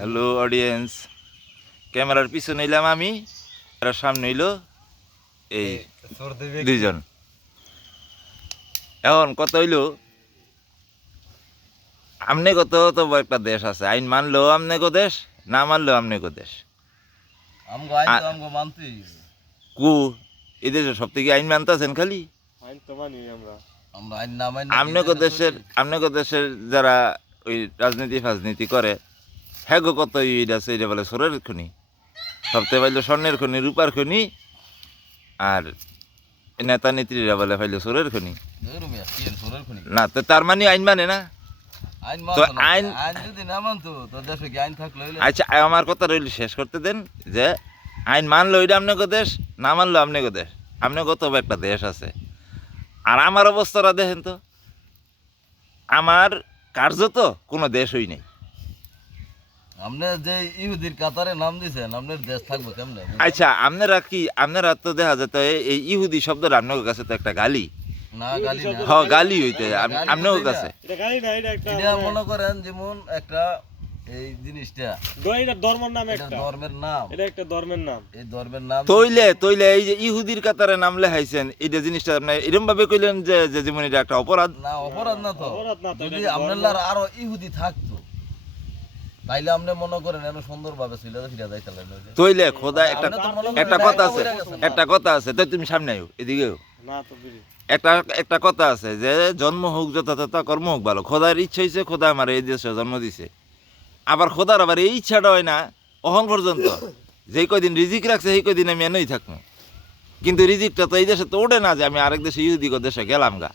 Hello audience, ক্যামেরার পিছনে নিলাম আমি, আর সামনে হইল এই দুইজন। এখন কত হইল, আমনে কত তো একটা দেশ আছে, আইন মানলো আমনে গো দেশ, না মানলো আমনে গো দেশ। কু এই দেশে সব থেকে আইন মানতেছেন খালি আমনে গো দেশের যারা ওই রাজনীতি ফাজনীতি করে, হ্যাঁ গো কত ইট আছে, এটা বলে সোরের খনি, সবথেকে পাইলো স্বর্ণের খনি, রূপার খনি, আর নেতা নেত্রীরা বলে পাইলো সোরের খনি। না তো তার মানে আইন মানে না, তো আইন আচ্ছা আমার কথা রইল শেষ করতে দেন, যে আইন মানলো ওইটা আমনে গো দেশ, না মানলো আমনে গো দেশ। আমনে কত একটা দেশ আছে, আর আমার অবস্থাটা দেখেন তো, আমার কার্য তো কোনো দেশই নেই। আপনি যে ইহুদির কাতারে নাম দিয়েছেন, আপনার দেশ থাকবে কেমনে? আচ্ছা আপনারা তো দেখা যেত এই ইহুদি শব্দটা আপনার কাছে তো একটা গালি। না গালি না, হ্যাঁ গালি হইতে আপনার কাছে। এটা গালি না, এটা একটা এটা মনে করেন যেমন একটা এই জিনিসটা এটা ধর্মের নাম, এটা একটা ধর্মের নাম, এটা একটা ধর্মের নাম। এই ধর্মের নাম তইলে এই যে ইহুদির কাতারে নাম লেখাইছেন, এইটা জিনিসটা আপনি এরকম ভাবে কইলেন যে যেমন এটা একটা অপরাধ। না, অপরাধ না তো। অপরাধ না তো, যদি এটা আপনার আরো ইহুদি থাকতো তাইলে আপনি মনে করেন এত সুন্দর ভাবে ছিল ফিরে যাইতেন। তইলে খোদা একটা আপনি তো মনে করেন একটা কথা আছে, এটা গেছেন। একটা কথা আছে, তো তুমি সামনে আইও এদিকেও। না তো বিড়ি। একটা কথা আছে যে জন্ম হোক যথাযথ, কর্ম হোক ভালো। খোদার ইচ্ছা হয়েছে, খোদা আমার এই দেশে জন্ম দিছে, আবার খোদার আবার এই ইচ্ছাটা হয় না অহন পর্যন্ত, যেই কয়দিন রিজিক রাখছে সেই কয়দিন আমি এনেই থাকবো, কিন্তু রিজিকটা তো এই দেশে তো ওঠে না যে আমি আরেক দেশে ইহুদিক দেশে গেলাম গা।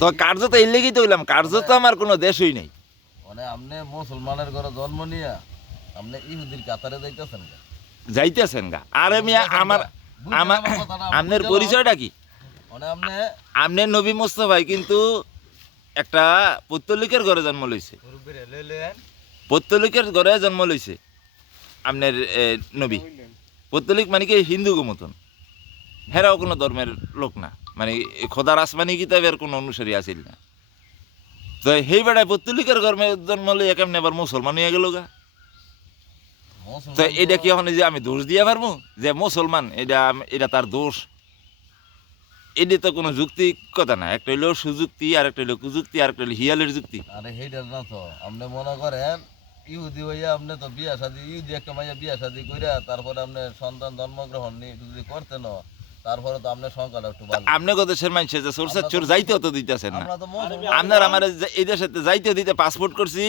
তো কার্য তো এই লেগেই তো হইলাম, কার্য তো আমার কোনো দেশই নেই। মানে আপনি মুসলমানের ঘরে জন্ম নিয়ে আপনি ইহুদির কাতারে যাইতেছেন গা। যাইতেছেন গা। আর আমি আমার আপনার পরিচয়টা কি? মানে আপনি আপনার নবী মোস্তফাই কিন্তু একটা পৌত্তলিকের ঘরে জন্ম লইছে, পৌত্তলিকের ঘরে জন্ম লইছে আপনার নবী। পৌত্তলিক মানে কি হিন্দু গো মতন, হেরাও কোনো ধর্মের লোক না, মানে খোদার আসমানি কিতাবের কোনো অনুসারী আসিল না। তো সেই বেড়ায় পৌত্তলিকের ঘরে জন্ম লইয়া কেমনি আবার মুসলমান হয়ে গেল গা। তো এটা কি এখন যে আমি দোষ দিয়ে পারবো যে মুসলমান এটা তার দোষ? এটা তো কোনো যুক্তি কথা না। একটা হইলো সুযুক্তি, আর একটা হইলো কুযুক্তি, আর একটা হইলো হিয়ালের যুক্তি। আরে সেইটা না তো, আপনি মনে করেন ইহুদি হইয়া আপনি তো বিয়া শাদী, ইহুদি একটা মাইয়া বিয়া শাদী কইরা তারপরে আপনি সন্তান জন্মগ্রহণ যদি করতেন, তারপরে তো আপনার সংখ্যাটা একটু ভালো। আপনি কত দেশের মানুষ যে চোরসার চোর যাইতেও তো দিতেছেন না। আমরা তো মুসলমান। আপনার আমার এই দেশে যাইতেও দিতে পাসপোর্ট করছি,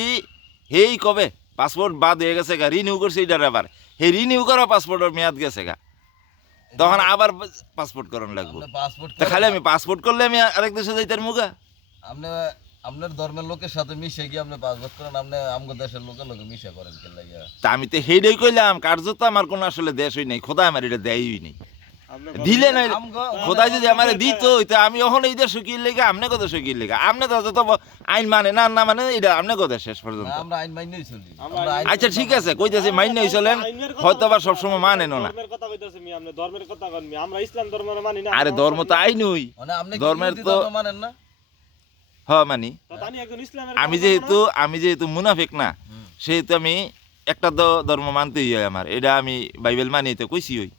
হেই কবে পাসপোর্ট বাদ হয়ে গেছে গা, রিনিউ করছি এটার আবার, হে রিনিউ করা পাসপোর্টের মেয়াদ গেছে গা, তখন আবার পাসপোর্ট করানো লাগবে। আপনি পাসপোর্ট তা খালি আমি পাসপোর্ট করলে আমি আরেক দেশে যাইতার মুগা? আপনি আপনার ধর্মের লোকের সাথে মিশে গিয়ে আপনি পাসপোর্ট করেন, আপনি আমগো দেশের লোকের লোকে মিশে করেন কে লাগিয়া? তা আমি তো হেইটাই কইলাম, কার্য তো আমার কোনো আসলে দেশই নেই, খোদা আমার এটা দেয়ই নেই, আপনি দিলে নাই। আমগো- খোদাই যদি আমার দিত হইতো আমি ওখানে এই দেশ কি লেগে, আপনি কত কি লেগে, আপনি তো আইন মানে না, না মানে এটা আপনি কত শেষ পর্যন্ত। না, আমরা আইন মাইনেই চলি। আমরা আমরা আইন আচ্ছা ঠিক আছে, কইতেছি মাইন নাই চলেন, হয়তো আবার সবসময় মানেন না। ধর্মের কথা কইতাছি মি, আপনি ধর্মের কথা কন মি। আমরা ইসলাম ধর্মের মানি না। আরে ধর্ম তো আইনই, মানে আপনি কি ধর্মের ইহুদি তো- ধর্ম মানেন না? হ্যাঁ মানি। তো তানি একজন ইসলামের আমি যেহেতু মুনাফিক না, সেহেতু আমি একটা ধর্ম মানতেই হয় আমার, এটা আমি বাইবেল মানি তো কইছি। হই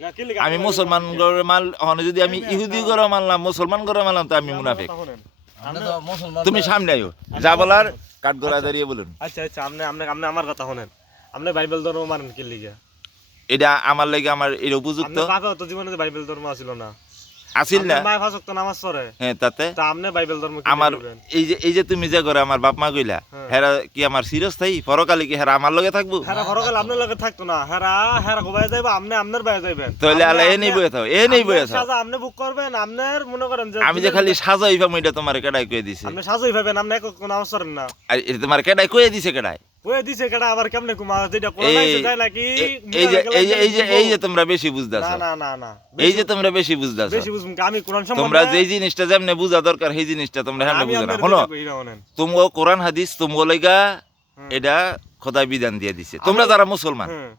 না কি লাগা আমি মুসলমান করে মাল হনে, যদি আমি ইহুদি করে মানলাম, মুসলমান করে মানলাম, তো আমি মুনাফিক। আপনি তো মুসলমান। তুমি সামনে আইও, যা বলার কাঠ গড়ায় দাঁড়িয়ে বলুন। আচ্ছা আচ্ছা, আপনি আপনি আপনি আমার কথা শুনেন। আপনি বাইবেল ধর্ম মানেন কি লিগা? এটা আমার লাগে আমার এর উপযুক্ত আপনি বাবা তো জীবনে বাইবেল ধর্ম ছিল না, আসিল না। আপনার মা ফাঁসক তো নামাজ পড়ে, হ্যাঁ তাতে তা আপনি বাইবেল ধর্ম কি আমার করবেন? এই যে তুমি যে করে আমার বাপ মা কইলা, হেরা কি আমার চিরস্থায়ী? পরকালে কি হেরা আমার লগে থাকবো? হেরা পরকাল আপনার লগে থাকতো না, হেরা হেরা কোবাই যাইবা, আপনি আপনার বাইরে যাইবেন। তাহলে আলা এ নেই বইয়া থাও, এ নেই বইয়া থাও। সাজা আপনি বুক করবেন, আপনার মনে করেন যে আমি যে খালি সাজাই পাবো, এটা তোমার কেডাই কয়ে দিছে? আপনি সাজই ভাবেন, আপনি এক কোন নামাজ পড়েন না। আর এটা তোমার কেডাই কয়ে দিছে? কেডাই ওই দিছে কেডা আবার কেমনে কুমা যেটা কোরআন আইছে যায় নাকি? এই যে তোমরা বেশি বুঝদাছো, না না না না, এই যে তোমরা বেশি বুঝদাছো। বেশি বুঝুম আমি কোরআন সম্বন্ধে তোমরা যেই জিনিসটা যেমনে বুঝা দরকার সেই জিনিসটা তোমরা হেমনে আমি বুঝো না। আপনাদের শোনো, কইরা শুনেন। তোমগো কোরআন হাদিস তোমগো লাইগা এটা খোদাই বিধান দিয়ে দিছে। তোমরা যারা মুসলমান হুম।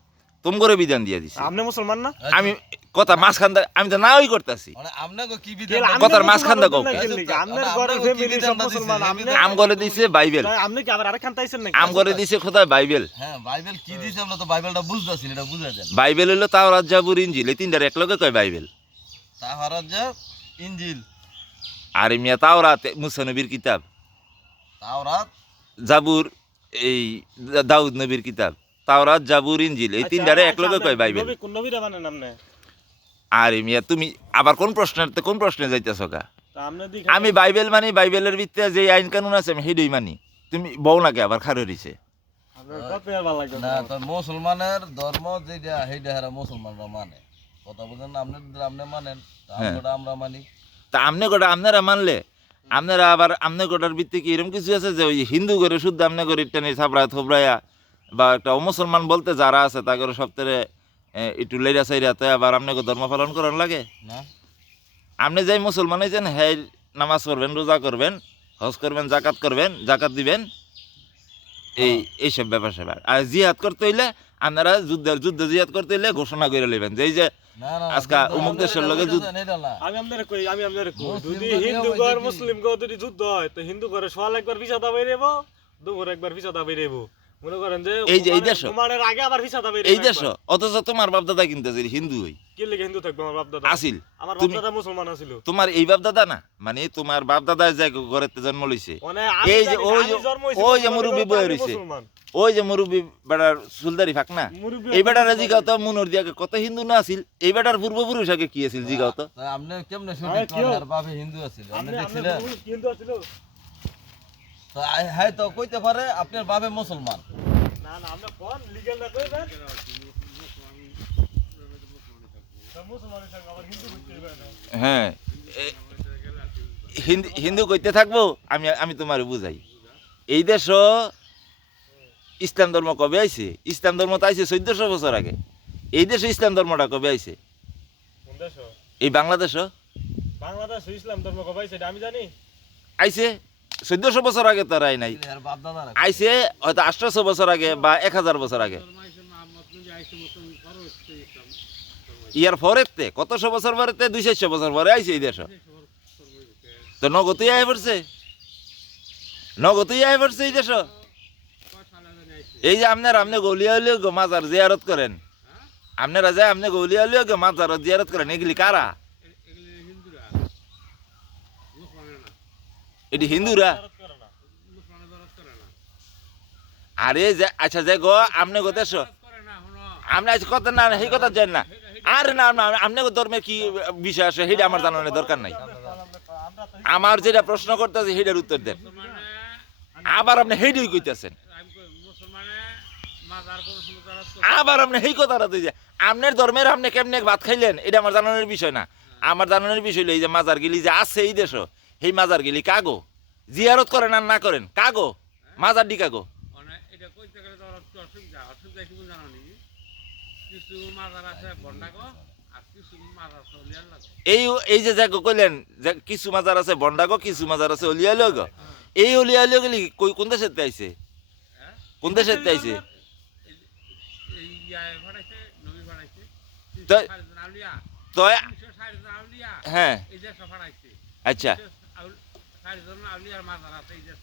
তোমগোরে বিধান দিয়ে দিছে। আপনি মুসলমান না? আমি কথা মাঝখান দা- আমি তো নাওই করতেছি মানে আপনাকে কি কেল, বিধান আমনে কথার তো মাঝখান দা মুসলমান কও। না কেল লিগা? আমনের মানে ঘরের আমনে কি family বিধানটা সব মুসলমান, দিছে? আমনে- আম করে দিছে বাইবেল, তাই আপনি কি আবার আরেকখান তাইছেন নাকি? আম করে দিছে খোদায় বাইবেল। হ্যাঁ বাইবেল কি দিছে আমরা তো বাইবেলটা বুঝতেছি না, এটা বুঝাই দেন। বাইবেল হলো তাওরাত জাবুর ইনজিল, এই তিনটার এক লগে কয় বাইবেল। তাহারাত যে ইনজিল, আর মিয়া তাওরাত মুসা নবীর কিতাব, তাওরাত জাবুর এই দাউদ নবীর কিতাব, তাওরাত জাবুর ইনজিল এই আচ্ছা, তিনটারে এক আচ্ছা, লগে আপনি কয় বাইবেল। নবী কোন নবীরে মানেন আপনি? আর মিয়া তুমি আবার কোন প্রশ্নে যাইতেছ কা? তা আপনি দি আমি বাইবেল মানি, বাইবেলের ভিত্তিতে যে আইন কানুন আছে আমি সেটাই মানি। তুমি বউ নাকি আবার খারো দিছে? আপনার কত ভালো লাগবে না তো মুসলমানের ধর্ম যেটা সেইটা হারা মুসলমানরা মানে, কথা বুঝেন না? আপনি মানেন, তা হ্যাঁ। আমরা মানি। তা আমনে গোটা আপনারা মানলে আপনারা আবার আমনে গোটার ভিত্তিতে এরকম কিছু আছে যে ওই হিন্দু করে শুদ্ধ আমনে করে টেনে থাবড়া থবড়াইয়া বা একটা মুসলমান বলতে যারা আছে তা করে সপ্তাহে একটু লেরা সাইরাতে আবার আপনাকে ধর্ম পালন করার লাগে? না আপনি যাই মুসলমান হয়েছেন হ্যাঁ, নামাজ পড়বেন, রোজা করবেন, হজ করবেন, জাকাত দিবেন, এইসব ব্যাপার স্যাপার। আর জিহাদ করতে হইলে আপনারা যুদ্ধ জিহাদ করতে হইলে ঘোষণা করে নেবেন যে এই যে না না আজকা অমুক দেশের লগে যুদ্ধ। এটা না। আমি আপনারে কই মুসলিম যদি গো হিন্দু নিয়ম ঘর হইছে কি? মুসলিম ঘর যদি যুদ্ধ হয় তো হিন্দু ঘরে সোয়াল একবার ভিসা দাবাই রেবো, দুপুর একবার ভিসা দাবাই রেবো। মনে করেন যে এই যে এই দেশ, কুমারের আগে আবার ভিসা দাবাই এই দেশ, অথচ তোমার বাপদাদা কিনতেছে হিন্দু হই কি লিগে হিন্দু থাকবে? আমার বাপ দাদা আসিল, আমার বাপ তুমি- দাদা মুসলমান আছিল। তোমার এই বাপদাদা না, মানে তোমার বাপদাদা যে ঘরেতে জন্ম লইছে, মানে আমি এই যে জানি, ওই আমি যে জন্ম হইছি ওই যে মুসলমান, মুরব্বি আমি বয়ে রইছে, মুসলমান। ওই যে মুরব্বি বেড়ার সুলদারি ফাঁক না, মুরব্বি এই বেটার জিগাও তো মুনর দিয়াকে কত হিন্দু না আসিল, এই বেটার পূর্বপুরুষ আগে কি আছিল জিগাও তো। তা আপনি কেমনে আরে সঠিক কেউ- আর বাপে হিন্দু আছিল? আপনি আপনি দেখছিলেন? হিন্দু আছিল? তো হ্যাঁ তো কইতে পারে আপনার বাপে মুসলমান। না না আমরা কোন লিগ্যাল না কইবেন তা মুসলমান থাকবে আবার হিন্দু হইতে হবে না। হ্যাঁ, হিন্দু কইতে থাকবো। আমি তোমার বুঝাই, এই দেশ ইসলাম ধর্ম কবে আইছে? ইসলাম ধর্ম তো আইছে 1400 বছর আগে। এই দেশে ইসলাম ধর্মটা কবে আইছে? কোন দেশ? এই বাংলাদেশ বাংলাদেশ ইসলাম ধর্ম কবে সেটা আমি জানি। আইছে 1400 বছর আগে তো আর আই নাই, আর বাপ দাদা আইছে হয়তো 800 বছর আগে বা 1000 বছর আগে। ইয়ার পরেতে কতশো বছর পরেতে 200 বছর পরে আইছে এই দেশ। তো নগতই আয় পড়ছে, নগতই আয় পড়ছে এই দেশ। এই যে আপনি গলিয়া হলেও মাজার জিয়ারত করেন, আপনারা যে আপনি গলিয়া হলেও মাজার জিয়ারত করেন, এগুলি কারা? এটি হিন্দুরা। আরে যে আচ্ছা যে গো আপনি গো দেশ আপনি আজ কথা না সেই কথা জান না। আরে না না আপনি ধর্মের কি বিষয় আছে সেটা আমার জানানোর দরকার নাই। আমার যেটা প্রশ্ন করতেছে সেটার উত্তর দেন। আবার আপনি সেইটাই কইতেছেন, আবার আপনি সেই কথাটা যে আপনার ধর্মের আপনি কেমনে ভাত খাইলেন এটা আমার জানানোর বিষয় না। আমার জানানোর বিষয় হলো এই যে মাজার গিলি যে আছে এই দেশ, সেই মাজার গিলি কাগো জিয়ারত করেন আর না করেন কাগো মাজার ডি কাগো। এই যে যাগো কইলেন যে কিছু মাজার আছে বন্ডাগো, কিছু মাজার আছে অলিয়ালো গো। এই অলিয়ালো গেলি কোন দেশের আইছে? কোন দেশের আইছে? তো হ্যাঁ আচ্ছা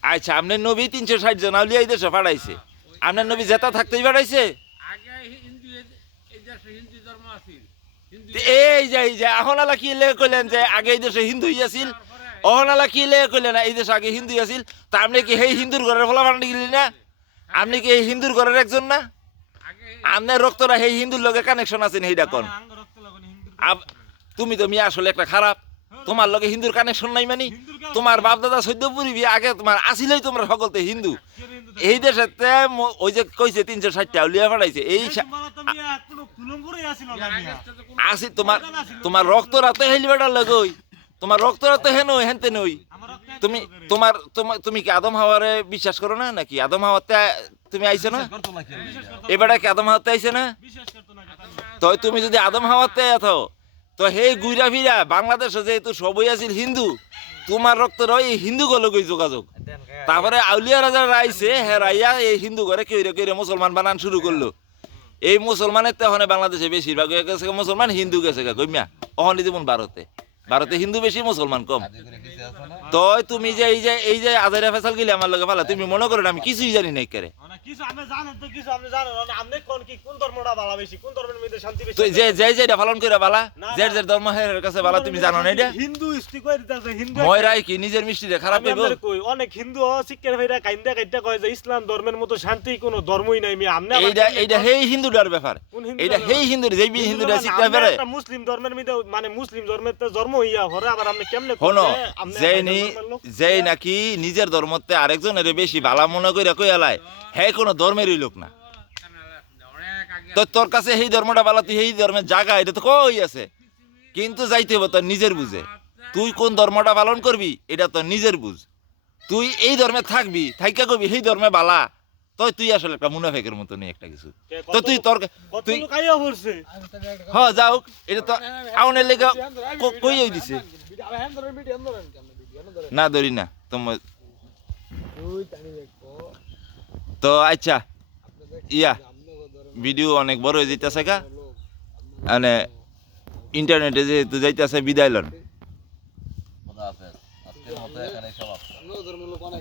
আচ্ছা আপনার নবী 360 জন আউলিয়া এই দেশে পাঠাইছে। আপনার নবী জেতা থাকতেই পাঠাইছে। এই যে অহনালা কি লেগে কইলেন যে আগে এই দেশে হিন্দু আছিল, অহনালা কি লেগে কইলেন এই দেশে আগে হিন্দু আছিল। তা আপনি কি সেই হিন্দুর ঘরের ফলা ফান্ডি গেলি না? আপনি কি এই হিন্দুর ঘরের একজন না? আপনার রক্তরা সেই হিন্দুর লগে কানেকশন আছেন সেইটা কোন? তুমি তো মিয়া আসলে একটা খারাপ, তোমার লগে হিন্দুর কানেকশন নাই। মানে তোমার বাপ দাদা 14 পুরি বিয়ে আগে তোমার আসিলেই তোমরা সকলতে হিন্দু। এই দেশে ওই যে কইছে 360টা উলিয়া পাঠাইছে এই আসি তোমার রক্তরা তো হেলিবেটা লগই, তোমার রক্তরা তো হেন হেনতে নই। তুমি কি আদম হাওয়ারে বিশ্বাস করো না নাকি? আদম হাওয়াতে তুমি আইছো না? এবারে কি আদম হাওয়াতে আইছে না? তো তুমি যদি আদম হাওয়াতে আছো তো সেই গুইরা ফিরা বাংলাদেশে যেহেতু সবই আছিল হিন্দু, তোমার রক্তের ওই হিন্দু গলগই যোগাযোগ। তারপরে আউলিয়া রাজারা আইছে হেরাইয়া এই হিন্দু ঘরে কেউরে কেউরে মুসলমান বানান শুরু করলো। এই মুসলমানের তো ওখানে বাংলাদেশে বেশিরভাগ হয়ে গেছে মুসলমান, হিন্দু গেছে গা কইমিয়া ওখানে যেমন ভারতে, ভারতে হিন্দু বেশি মুসলমান কম। আদি করে কিছু আছে না তো তুমি যে এই যে আজাইরা ফেসাল গেলে আমার লগে ফালা, তুমি মনে করো না আমি কিছুই জানি না করে। কিছু আপনি জানেন তো, কিছু আপনি জানেন না, আপনি কোন কি কোন ধর্মটা ভালো বেশি, কোন ধর্মের মধ্যে শান্তি বেশি? তো যেটা পালন করে বালা, না, যে ধর্ম হের কাছে বালা, তুমি জানো না এটা? হিন্দু স্টিক করে দিতেছে, হিন্দু ময়রাই কি নিজের মিষ্টিটা খারাপ আমি হইব? আপনারে কই, অনেক হিন্দু শিক্ষার ভাইরা কাইন্দা কাইটা কয় যে ইসলাম ধর্মের মতো শান্তি কোনো ধর্মই নাই। আপনি এইটা হেই হিন্দুটার ব্যাপার, কোন হিন্দু এইটা হেই হিন্দুর যে হিন্দুটা শিক্ষা আপনি পারে। একটা মুসলিম ধর্মের মধ্যে, মানে মুসলিম ধর্মের তো জন্ম হইয়া হরে আবার আপনি কেমনে হনো করতে? আপনি যেই নাকি নিজের ধর্মতে আরেকজনের বেশি ভালা মনে করে কই আলায়, হে কোনো ধর্মেরই লোক না। তো তোর কাছে এই ধর্মটা ভালো, তুই এই ধর্মের জায়গা এটা তো কই আছে, কিন্তু যাইতে হবে তোর নিজের বুঝে। তুই কোন ধর্মটা পালন করবি এটা তোর নিজের বুঝ। তুই এই ধর্মে থাকবি, থাইকা করবি এই ধর্মে বালা, তো তুই আসলে একটা মুনাফেকের মতো নেই একটা কিছু। তো তুই তোর তুই কাইয়া পড়ছে যাও, এটা তো আউনের লেগে কই দিছে না, ধরি না তোমার। তো আচ্ছা, ইয়া ভিডিও অনেক বড় হয়ে যাইতেছে গা, মানে ইন্টারনেটে যেহেতু যাইতেছে, বিদায় লন। খোদা হাফেজ, আজকের মতো এখানে সমাপ্ত।